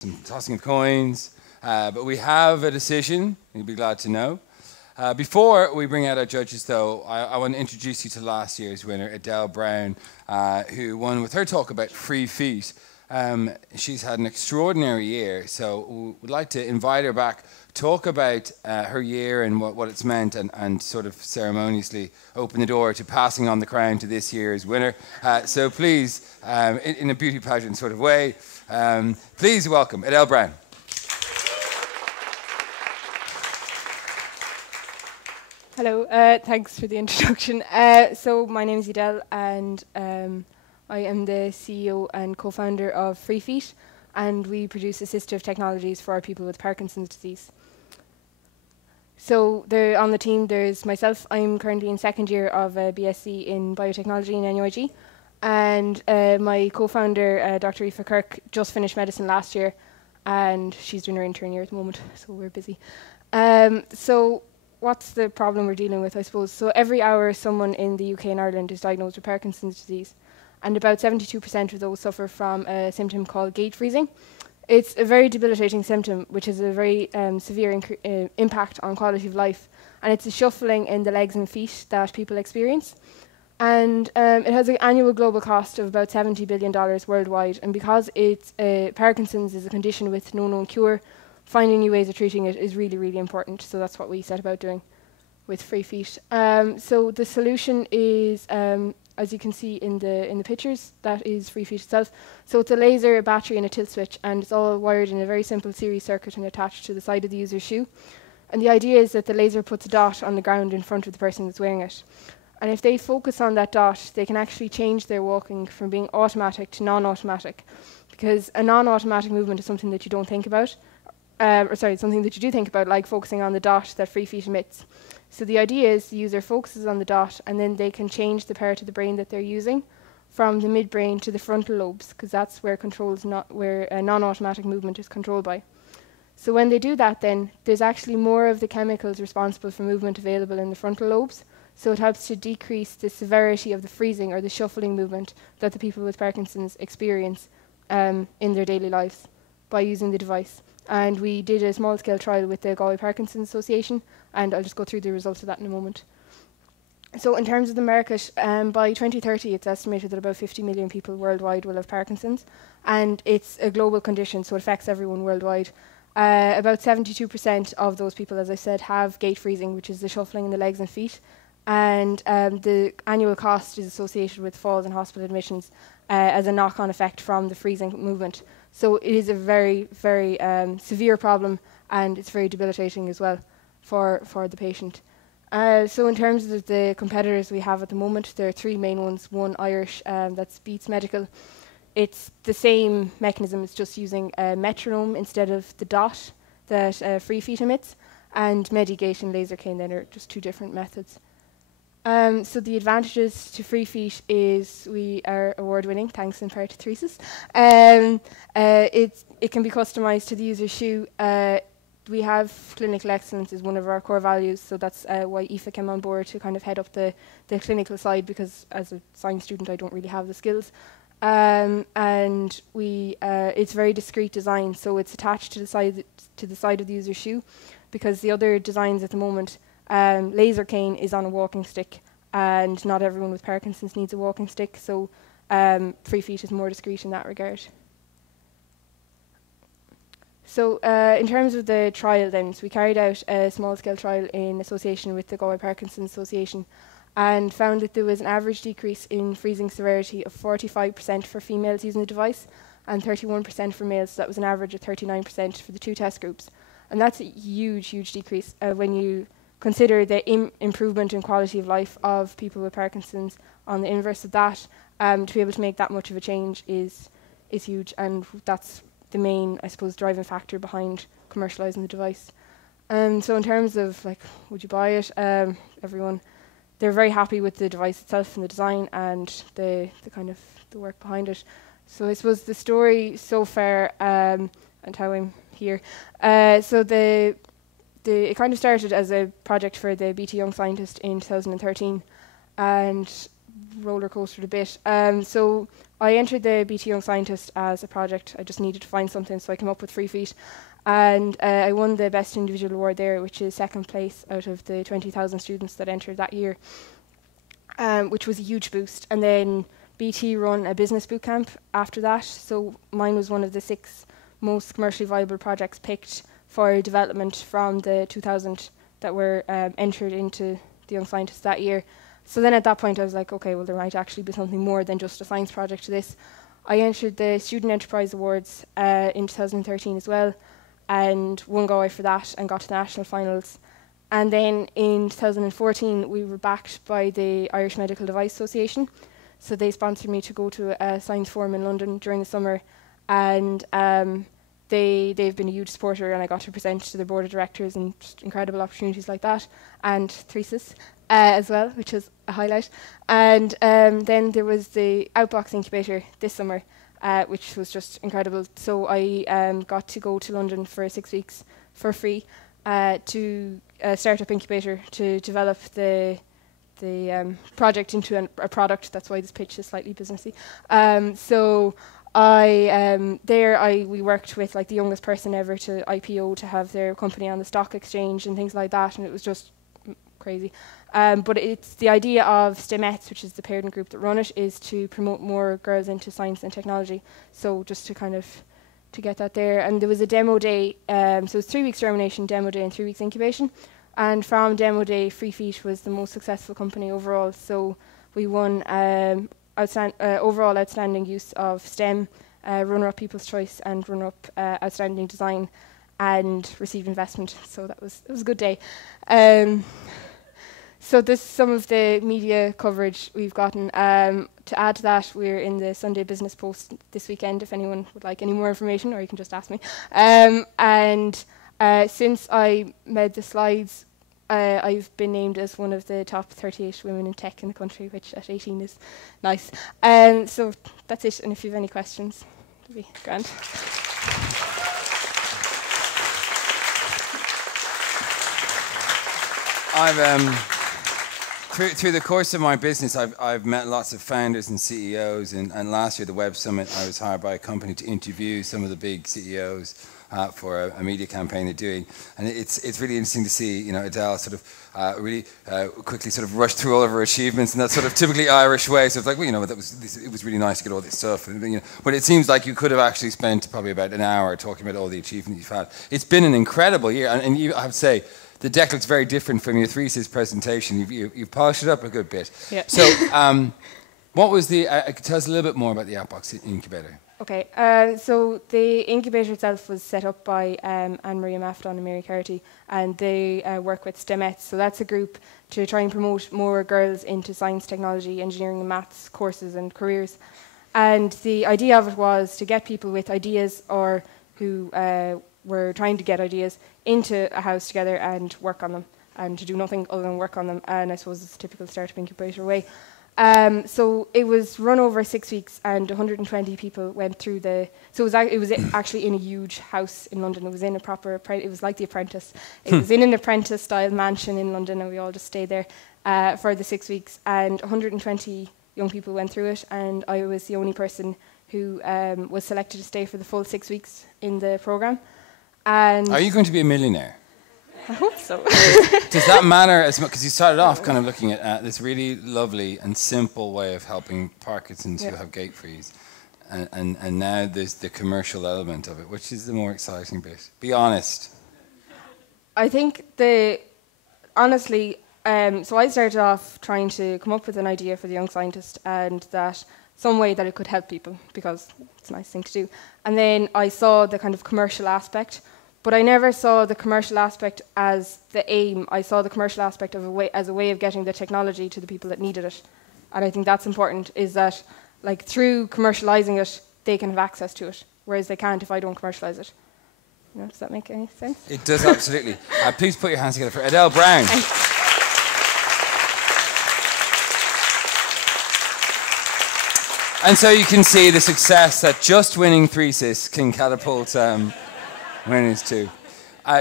some tossing of coins, but we have a decision. You'll be glad to know. Before we bring out our judges, though, I want to introduce you to last year's winner, Adele Brown, who won with her talk about free feet. She's had an extraordinary year, so we'd like to invite her back, talk about her year and what it's meant, and sort of ceremoniously open the door to passing on the crown to this year's winner. So please, in a beauty pageant sort of way, please welcome Adele Brown. Hello, thanks for the introduction. So my name is Adele, and I am the CEO and co-founder of Free Feet, and we produce assistive technologies for people with Parkinson's disease. So on the team, there's myself. I'm currently in second year of a BSc in biotechnology in NUIG, and my co-founder, Dr. Aoife Kirk, just finished medicine last year, and she's doing her intern year at the moment, so we're busy. So what's the problem we're dealing with, I suppose? So every hour, someone in the UK and Ireland is diagnosed with Parkinson's disease, and about 72% of those suffer from a symptom called gait freezing. It's a very debilitating symptom, which has a very severe impact on quality of life, and it's a shuffling in the legs and feet that people experience. And it has an annual global cost of about $70 billion worldwide, and because Parkinson's is a condition with no known cure, finding new ways of treating it is really, really important. So that's what we set about doing with Free Feet. So the solution is, as you can see in the pictures, that is Free Feet itself. So it's a laser, a battery, and a tilt switch, and it's all wired in a very simple series circuit and attached to the side of the user's shoe. And the idea is that the laser puts a dot on the ground in front of the person that's wearing it. And if they focus on that dot, they can actually change their walking from being automatic to non-automatic, because a non-automatic movement is something that you don't think about. Something that you do think about, like focusing on the dot that Free Feet emits. So the idea is the user focuses on the dot, and then they can change the part of the brain that they're using from the midbrain to the frontal lobes, because that's where where a non-automatic movement is controlled by. So when they do that, then there's actually more of the chemicals responsible for movement available in the frontal lobes. So it helps to decrease the severity of the freezing or the shuffling movement that the people with Parkinson's experience in their daily lives by using the device. And we did a small-scale trial with the Galway Parkinson's Association, and I'll just go through the results of that in a moment. So in terms of the market, by 2030, it's estimated that about 50 million people worldwide will have Parkinson's, and it's a global condition, so it affects everyone worldwide. About 72% of those people, as I said, have gait freezing, which is the shuffling in the legs and feet, and the annual cost is associated with falls and hospital admissions as a knock-on effect from the freezing movement. So it is a very, very severe problem, and it's very debilitating as well for the patient. So in terms of the competitors we have at the moment, there are three main ones. One Irish, that's Beats Medical. It's the same mechanism, it's just using a metronome instead of the dot that Free Feet emits, and Medigate and Laser Cane then are just two different methods. So the advantages to Free Feet is we are award-winning, thanks in part to THREESIS. It can be customized to the user's shoe. We have clinical excellence is one of our core values, so that's why Aoife came on board to kind of head up the clinical side, because as a science student I don't really have the skills. And it's very discreet design, so it's attached to the side of the user's shoe, because the other designs at the moment, Laser Cane is on a walking stick, and not everyone with Parkinson's needs a walking stick, so Free Feet is more discreet in that regard. So in terms of the trial then, so we carried out a small-scale trial in association with the Galway Parkinson's Association, and found that there was an average decrease in freezing severity of 45% for females using the device, and 31% for males, so that was an average of 39% for the two test groups. And that's a huge, huge decrease when you consider the improvement in quality of life of people with Parkinson's. On the inverse of that, to be able to make that much of a change is huge, and that's the main, I suppose, driving factor behind commercialising the device. So in terms of, like, would you buy it? Everyone, they're very happy with the device itself and the design and the kind of the work behind it. So I suppose the story so far and how I'm here. So it kind of started as a project for the BT Young Scientist in 2013, and roller coastered a bit. So I entered the BT Young Scientist as a project. I just needed to find something, so I came up with 3 feet. And I won the Best Individual Award there, which is 2nd place out of the 20,000 students that entered that year, which was a huge boost. And then BT run a business bootcamp after that, so mine was one of the 6 most commercially viable projects picked for development from the 2,000 that were entered into the Young Scientist that year. So then at that point I was like, okay, well there might actually be something more than just a science project to this. I entered the Student Enterprise Awards in 2013 as well, and won Galway for that and got to the national finals. And then in 2014 we were backed by the Irish Medical Device Association, so they sponsored me to go to a science forum in London during the summer, and they've been a huge supporter, and I got to present to the board of directors and just incredible opportunities like that, and THREESIS as well, which was a highlight. And then there was the Outbox Incubator this summer, which was just incredible. So I got to go to London for 6 weeks for free to a startup incubator to develop the project into a product. That's why this pitch is slightly businessy. So we worked with like the youngest person ever to IPO, to have their company on the stock exchange and things like that, and it was just crazy. But it's the idea of STEMettes, which is the parent group that run it, is to promote more girls into science and technology. So just to kind of to get that there. And there was a demo day, so it's 3 weeks germination, demo day and 3 weeks incubation. And from demo day, Free Feet was the most successful company overall. So we won overall outstanding use of STEM, runner-up People's Choice, and runner-up outstanding design, and received investment. So it was a good day. So this is some of the media coverage we've gotten. To add to that, we're in the Sunday Business Post this weekend, if anyone would like any more information, or you can just ask me. Since I made the slides, I've been named as one of the top 38 women in tech in the country, which at 18 is nice. So that's it, and if you have any questions, it'll be grand. Through the course of my business, I've met lots of founders and CEOs, and last year, the Web Summit, I was hired by a company to interview some of the big CEOs for a media campaign they're doing, and it's really interesting to see, you know, Adele sort of really quickly sort of rush through all of her achievements in that sort of typically Irish way. So it's like, well, you know, it was really nice to get all this stuff, and, you know, but it seems like you could have actually spent probably about an hour talking about all the achievements you've had. It's been an incredible year, and you, I have to say, the deck looks very different from your THREESIS presentation. You've polished it up a good bit. Yeah. So, what was tell us a little bit more about the Outbox Incubator. Okay, so the incubator itself was set up by Anne-Marie Mafton and Mary Carty, and they work with STEMettes. So that's a group to try and promote more girls into science, technology, engineering and maths courses and careers. And the idea of it was to get people with ideas, or who were trying to get ideas, into a house together and work on them, and to do nothing other than work on them. And I suppose it's a typical startup incubator way. So it was run over 6 weeks, and 120 people went through so it was actually in a huge house in London. It was in it was like The Apprentice. It was in an apprentice-style mansion in London, and we all just stayed there for the 6 weeks. And 120 young people went through it, and I was the only person who was selected to stay for the full 6 weeks in the programme. And are you going to be a millionaire? I hope so. Does that matter as much? Because you started off kind of looking at this really lovely and simple way of helping Parkinson's who have gait freeze, and now there's the commercial element of it. Which is the more exciting bit? Be honest. I think honestly, so I started off trying to come up with an idea for the Young Scientist, and that some way that it could help people, because it's a nice thing to do. And then I saw the kind of commercial aspect, but I never saw the commercial aspect as the aim. I saw the commercial aspect as a way of getting the technology to the people that needed it. And I think that's important, is that like through commercializing it, they can have access to it, whereas they can't if I don't commercialize it. You know, does that make any sense? It does, absolutely. Please put your hands together for Adele Brown. And so you can see the success that just winning THREESIS can catapult winners to.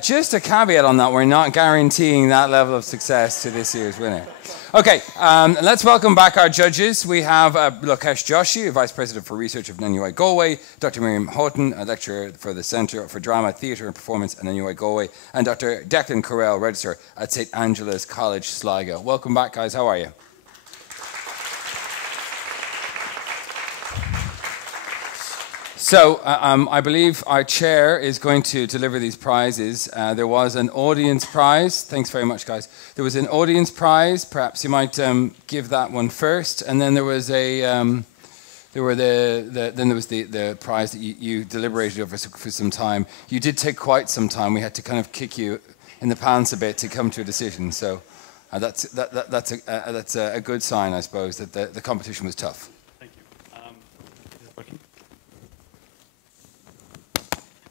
Just a caveat on that, we're not guaranteeing that level of success to this year's winner. Okay, let's welcome back our judges. We have Lokesh Joshi, Vice President for Research of NUI Galway, Dr. Miriam Houghton, a lecturer for the Centre for Drama, Theatre and Performance at NUI Galway, and Dr. Declan Correll, Registrar at St. Angela's College, Sligo. Welcome back, guys. How are you? So I believe our chair is going to deliver these prizes. There was an audience prize. Thanks very much, guys. There was an audience prize. Perhaps you might give that one first, and then there was the prize that you deliberated over for some time. You did take quite some time. We had to kind of kick you in the pants a bit to come to a decision. So that's a good sign, I suppose, that the competition was tough.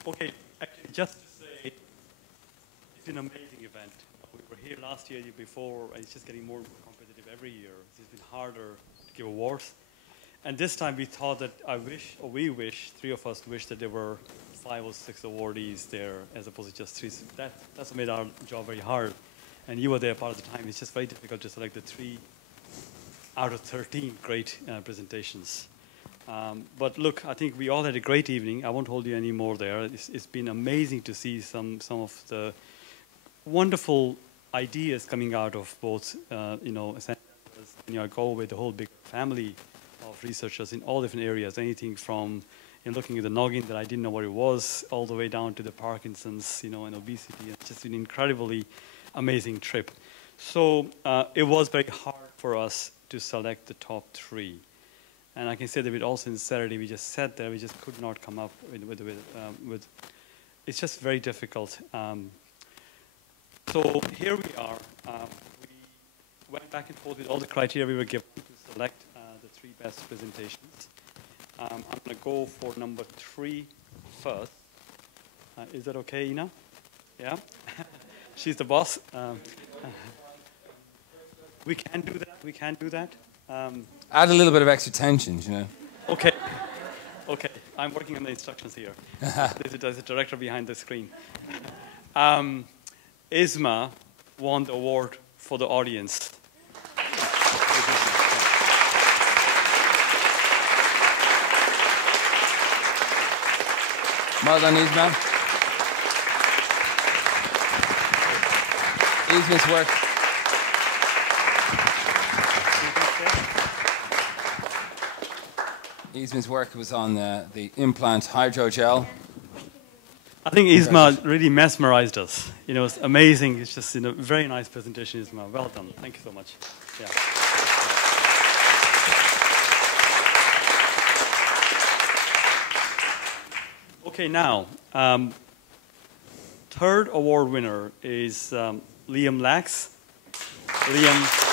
Okay, actually, just to say, it's an amazing event. We were here last year, the year before, and it's just getting more and more competitive every year. It's been harder to give awards. And this time we thought that we wish, three of us wish that there were 5 or 6 awardees there as opposed to just 3. So that's what made our job very hard. And you were there part of the time. It's just very difficult to select the 3 out of 13 great presentations. But look, I think we all had a great evening. I won't hold you any more there. It's been amazing to see some of the wonderful ideas coming out of both, Galway, the whole big family of researchers in all different areas. Anything from looking at the noggin that I didn't know what it was, all the way down to the Parkinson's, and obesity. It's just an incredibly amazing trip. So it was very hard for us to select the top 3. And I can say that with all sincerity, we just sat there, we just could not come up with it's just very difficult. So here we are. We went back and forth with all the criteria we were given to select the 3 best presentations. I'm going to go for number 3 first. Is that okay, Ina? Yeah? She's the boss. We can do that. We can do that. Add a little bit of extra tension, you know. Okay. Okay. I'm working on the instructions here. There's a director behind the screen. Isma won the award for the audience. Well done, Isma. Isma's work. Isma's work was on the implant hydrogel. I think Isma really mesmerized us. It's amazing. It's just a very nice presentation, Isma. Well done. Thank you so much. Yeah. Okay, now, 3rd award winner is Liam Lax. Liam.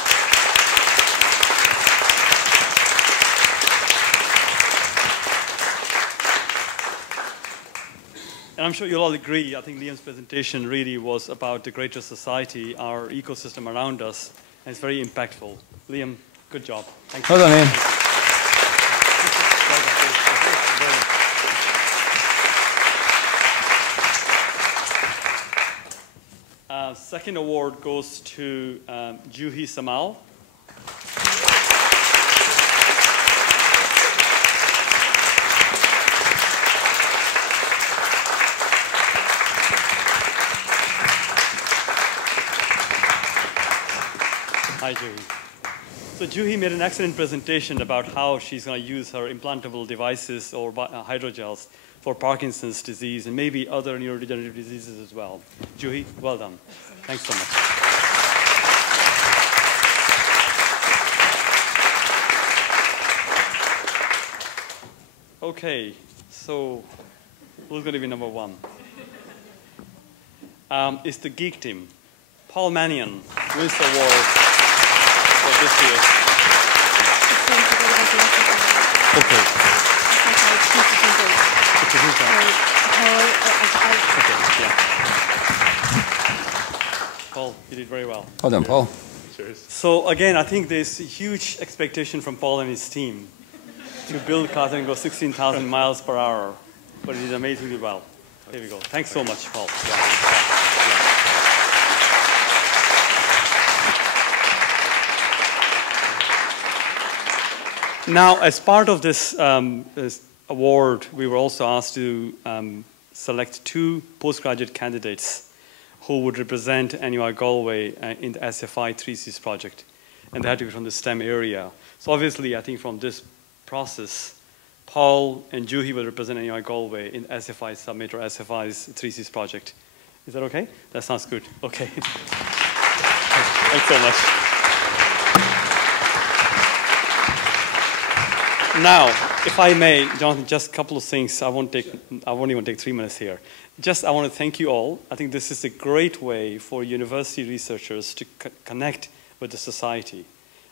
And I'm sure you'll all agree, I think Liam's presentation really was about the greater society, our ecosystem around us, and it's very impactful. Liam, good job. Thank you. Well done, Liam. 2nd award goes to Juhi Samal. Hi, Juhi. So Juhi made an excellent presentation about how she's going to use her implantable devices or hydrogels for Parkinson's disease and maybe other neurodegenerative diseases as well. Juhi, well done. Thanks so much. Okay, so who's going to be number 1? It's the Geek team. Paul Mannion wins the award for this year. Okay. Okay, yeah. Paul, you did very well. Well done, Paul. Cheers. So again, I think there's a huge expectation from Paul and his team to build cars and go 16,000 miles per hour, but he did amazingly well. Here we go. Thanks so much, Paul. Now, as part of this award, we were also asked to select 2 postgraduate candidates who would represent NUI Galway in the SFI THREESIS project. And they had to be from the STEM area. So obviously, I think from this process, Paul and Juhi will represent NUI Galway in SFI Summit or SFI's THREESIS project. Is that okay? That sounds good. Okay. Thanks so much. Now, if I may, Jonathan, just a couple of things. I won't even take 3 minutes here. Just, I want to thank you all. I think this is a great way for university researchers to connect with the society.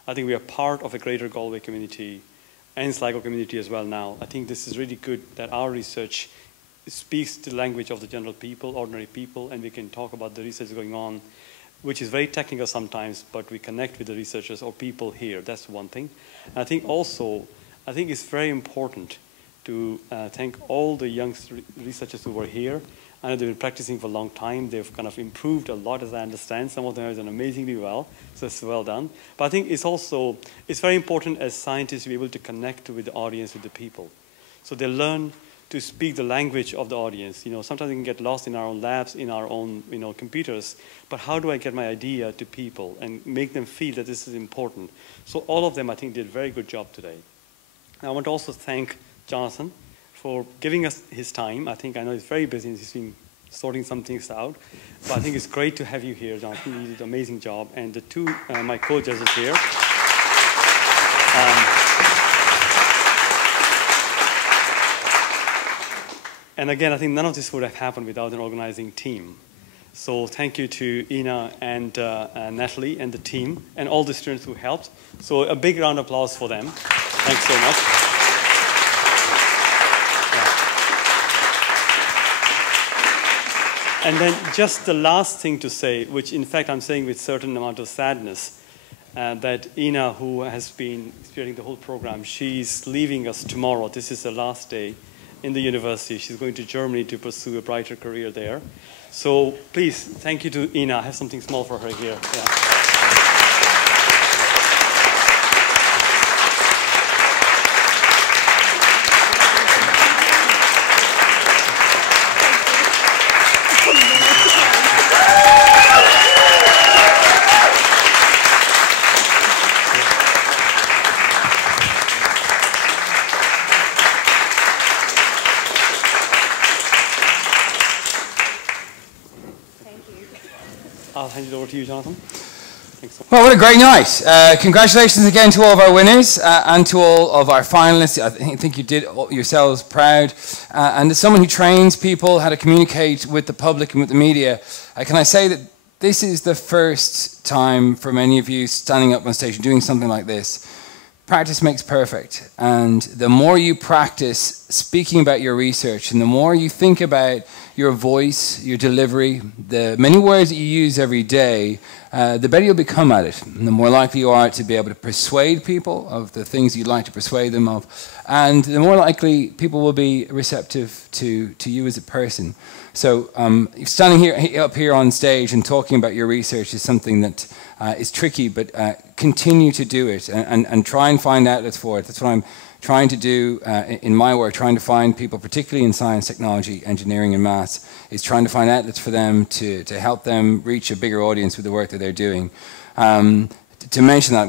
I think we are part of a greater Galway community and Sligo community as well now. I think this is really good that our research speaks the language of the general people, ordinary people, and we can talk about the research going on, which is very technical sometimes, but we connect with the researchers or people here. That's one thing. And I think also, I think it's very important to thank all the young researchers who were here. I know they've been practicing for a long time. They've kind of improved a lot, as I understand. Some of them have done amazingly well, so it's well done. But I think it's also, it's very important as scientists to be able to connect with the audience, with the people. So they learn to speak the language of the audience. You know, sometimes we can get lost in our own labs, in our own, computers. But how do I get my idea to people and make them feel that this is important? So all of them, I think, did a very good job today. And I want to also thank Jonathan for giving us his time. I know he's very busy and he's been sorting some things out. But I think it's great to have you here, Jonathan. You did an amazing job. And the 2, my co-judges here. And again, I think none of this would have happened without an organizing team. So thank you to Ina and Natalie and the team and all the students who helped. So a big round of applause for them. Thanks so much. Yeah. And then just the last thing to say, which in fact I'm saying with a certain amount of sadness, that Ina, who has been spearheading the whole program, she's leaving us tomorrow. This is the last day in the university. She's going to Germany to pursue a brighter career there. So please, thank you to Ina. I have something small for her here. Yeah. I'll hand it over to you, Jonathan. Thanks so much. Well, what a great night. Congratulations again to all of our winners and to all of our finalists. I think you did yourselves proud. And as someone who trains people how to communicate with the public and with the media, can I say that this is the first time for many of you standing up on stage and doing something like this. Practice makes perfect. And the more you practice speaking about your research and the more you think about your voice, your delivery, the many words that you use every day, the better you'll become at it. And the more likely you are to be able to persuade people of the things you'd like to persuade them of. And the more likely people will be receptive to you as a person. So standing up here on stage and talking about your research is something that is tricky, but continue to do it and try and find outlets for it. That's what I'm trying to do in my work, trying to find people, particularly in science, technology, engineering and maths, is trying to find outlets for them to help them reach a bigger audience with the work that they're doing. To mention that,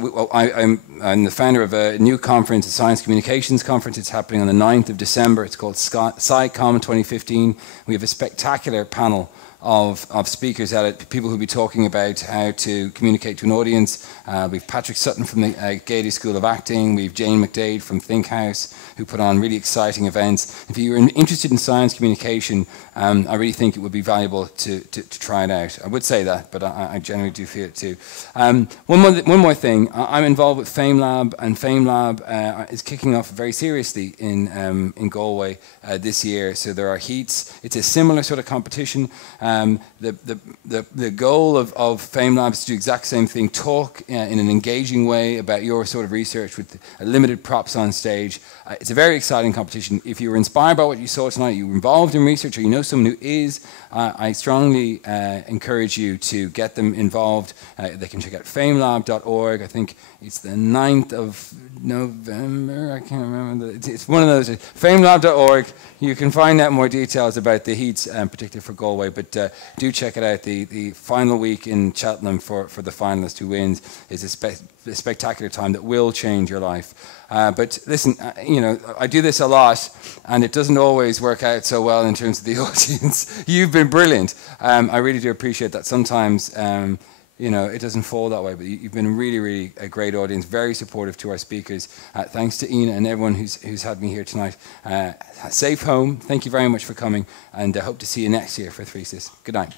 I'm the founder of a new conference, a Science Communications Conference. It's happening on the 9th of December. It's called SciComm 2015. We have a spectacular panel of speakers at it, people who'll be talking about how to communicate to an audience. We've Patrick Sutton from the Gaiety School of Acting. We've Jane McDade from Think House, who put on really exciting events. If you're interested in science communication, I really think it would be valuable to try it out. I would say that, but I generally do feel it too. One one more thing. I'm involved with FameLab, and FameLab is kicking off very seriously in Galway this year. So there are heats. It's a similar sort of competition. The goal of FameLab is to do the exact same thing, talk in an engaging way about your sort of research with limited props on stage. It's a very exciting competition. If you were inspired by what you saw tonight, you were involved in research, or you know someone who is, I strongly encourage you to get them involved. They can check out famelab.org. I think it's the 9th of November. I can't remember. It's one of those. Famelab.org. You can find out more details about the heats, particularly for Galway. But do check it out. The final week in Cheltenham for the finalist who wins is a spectacular time that will change your life. But listen, I do this a lot, and it doesn't always work out so well in terms of the audience. You've been brilliant. I really do appreciate that. Sometimes, it doesn't fall that way, but you've been really, really a great audience, very supportive to our speakers. Thanks to Ina and everyone who's had me here tonight. Safe home. Thank you very much for coming, and I hope to see you next year for THREESIS. Good night.